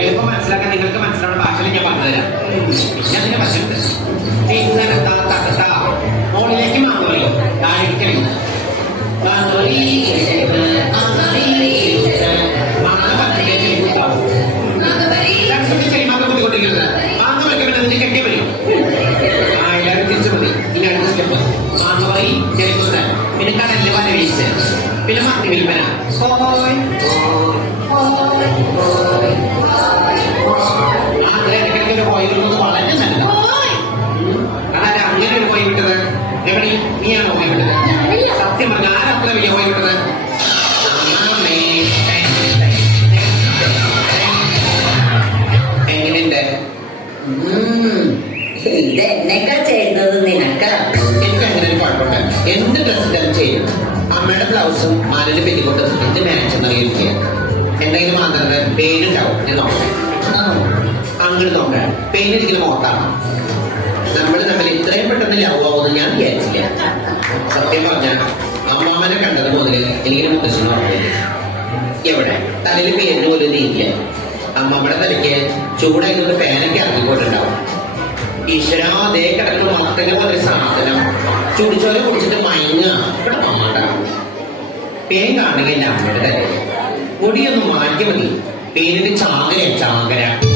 എളുപ്പം മനസ്സിലാക്കാൻ നിങ്ങൾക്ക് മനസ്സിലാവുന്ന ഭാഷയിൽ ഞാൻ പറഞ്ഞുതരാം. ഞാൻ നിന്നെ വശമുണ്ട് മോളിലേക്ക് മാറി താഴേക്ക് കെട്ടിയ വരും. എല്ലാവരും തിരിച്ചു മതി. ഇനി അടുത്ത സ്റ്റെപ്പ് മാങ്ങവറി ചെറുപ്പുസ്തകം, പിന്നെ കടലിൽ വല വീഴ്ച, പിന്നെ മത്തി വിൽപ്പന. അതിലിടയ്ക്കിടയ്ക്ക് പോയി വിടുന്നത് വളരെ നല്ലത്. അതായത് അങ്ങനെ ഒരു പോയി വിട്ടത് എവിടെ? നീയാണോ പോയി വിട്ടത്? സത്യം പറഞ്ഞ ആരത്ര വലിയ പോയി വിട്ടത്? എങ്ങനെയുണ്ട്? ഇതെന്നൊക്കെ ചെയ്യുന്നത് നിനക്ക്? എനിക്ക് അങ്ങനെ ഒരു കുഴപ്പമുണ്ട്. എന്ത് ഡ്രസ് തന്നെ ചെയ്യും. അമ്മയുടെ ബ്ലൗസും മാലിന്റെ പെറ്റിക്കോട്ടും എന്ത് മാച്ച് എന്നറിയില്ല. എന്തെങ്കിലും മാത്രമേ പേരുണ്ടാവും. ഞാൻ നോക്കട്ടെ. അങ്ങനെ നോക്കാൻ പേരിരിക്കുന്ന മോട്ടാണ്. നമ്മൾ തമ്മിൽ ഇത്രയും പെട്ടെന്ന് ലവാവുമെന്ന് ഞാൻ വിചാരിച്ചില്ല. സത്യം പറഞ്ഞാൽ അമ്മാമനെ കണ്ടത് മുതൽ എനിക്കൊരു മുത്തശ്ശൻ ഓർമ്മയില്ല. എവിടെ തലയിൽ പേരിന് പോലും നീക്കിയ അമ്മമ്മയുടെ തലയ്ക്ക് ചൂടായിട്ട് പേനൊക്കെ ഇറങ്ങിക്കൊണ്ടുണ്ടാവും. ഈശ്വരാതേ കിടക്കുന്ന മത്തങ്ങൾ പോലെ സാധനം ചുടിച്ചോല കുടിച്ചിട്ട് മയങ്ങുക. പേൻ കാണുക എന്റെ അമ്മയുടെ തലയിൽ. പൊടിയൊന്നും മാറ്റി മതി. പേരിന് ചാകര ചാകര.